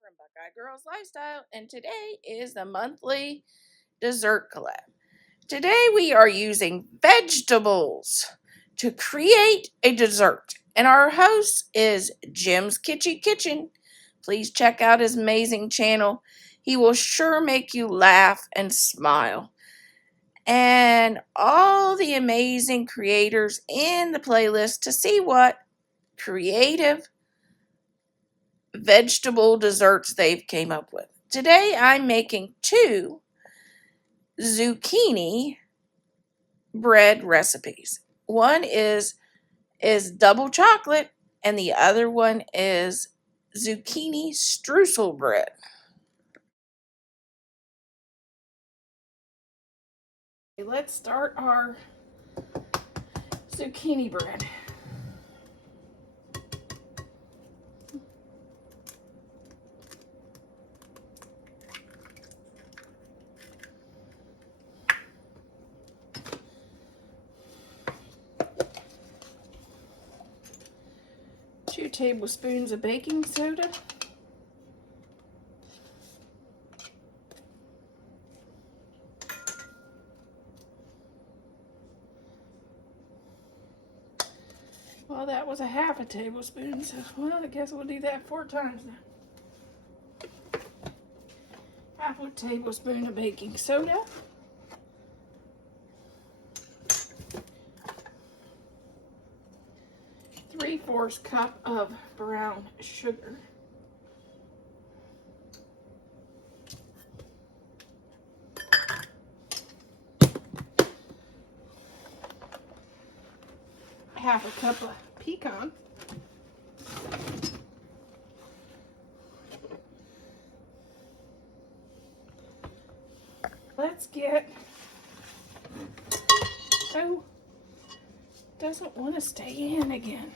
from Buckeye Girls Lifestyle, and today is the monthly dessert collab. Today we are using vegetables to create a dessert, and our host is Jim's Kitchen. Please check out his amazing channel. He will sure make you laugh and smile. And all the amazing creators in the playlist to see what creative vegetable desserts they've came up with. Today I'm making 2 zucchini bread recipes. One is double chocolate and the other one is zucchini streusel bread. Let's start our zucchini bread. Two tablespoons of baking soda. Well, that was a half a tablespoon, so well, I guess we'll do that 4 times now. Half a tablespoon of baking soda. Three-fourths cup of brown sugar. Half a cup of pecan. Let's get, oh, doesn't want to stay in again.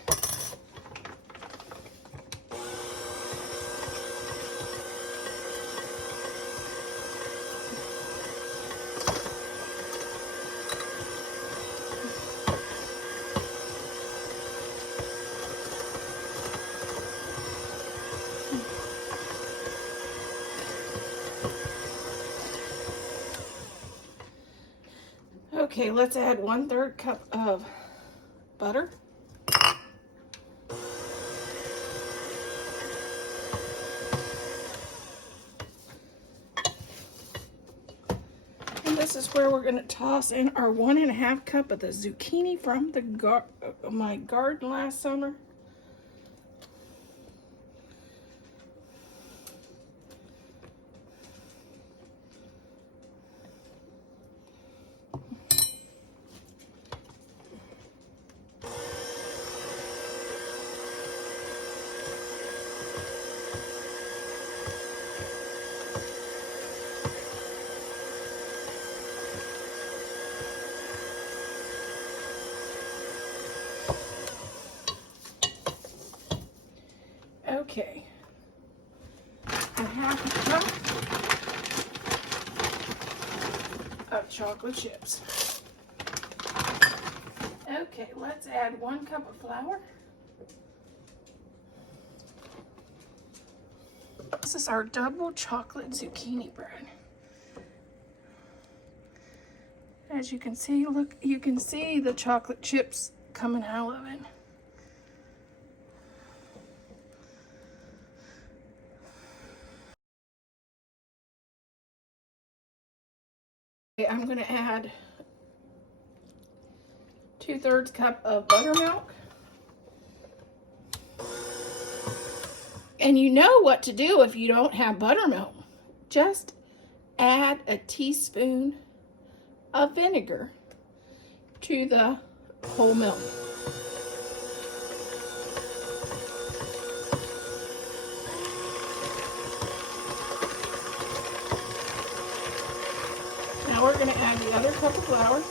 Okay, let's add 1/3 cup of butter. And this is where we're going to toss in our 1½ cup of the zucchini from my garden last summer. Okay, and 1/2 cup of chocolate chips. Okay, let's add 1 cup of flour. This is our double chocolate zucchini bread. As you can see, look, you can see the chocolate chips coming out of it. Okay, I'm going to add 2/3 cup of buttermilk. And you know what to do if you don't have buttermilk. Just add a teaspoon of vinegar to the whole milk. Now we're going to add the other cup of flour.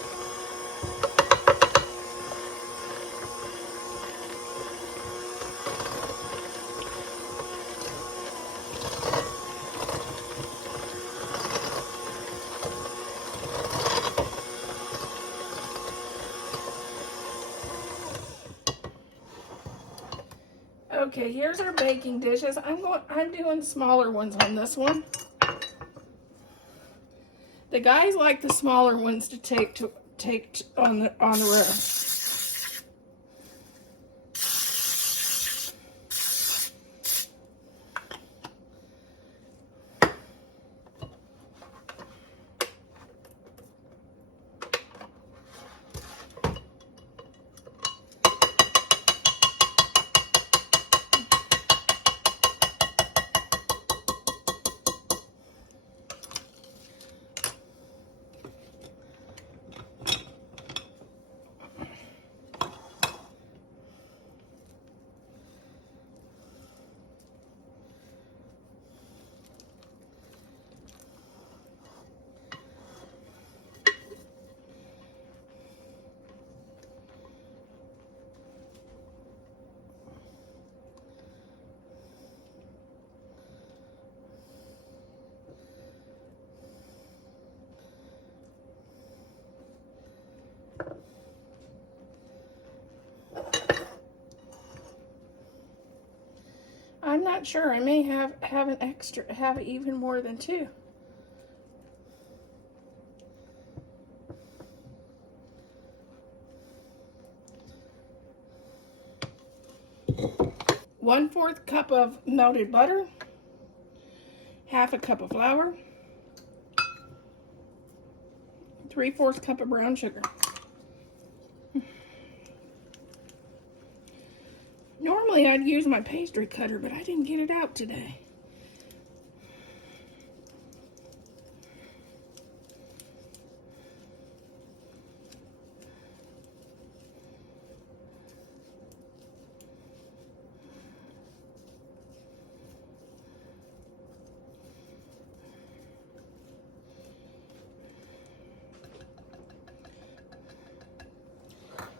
Okay, here's our baking dishes. I'm doing smaller ones on this one. The guys like the smaller ones to take on the road. I'm not sure. I may have even more than 2. One-fourth cup of melted butter, half a cup of flour, 3/4 cup of brown sugar. Normally I'd use my pastry cutter, but I didn't get it out today.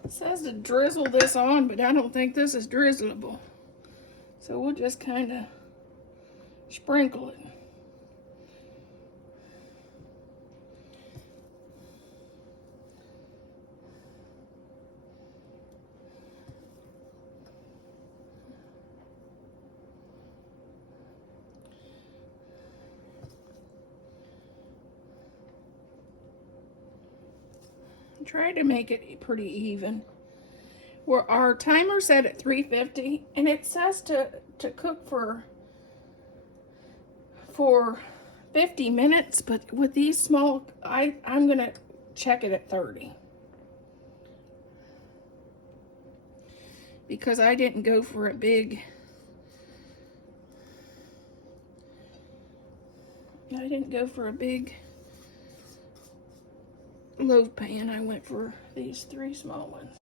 It says to drizzle this on, but I don't think this is drizzleable. So we'll just kind of sprinkle it. Try to make it pretty even. Well, our timer set at 350, and it says to cook for 50 minutes, but with these small, I'm gonna check it at 30. Because I didn't go for a big, loaf pan. I went for these 3 small ones.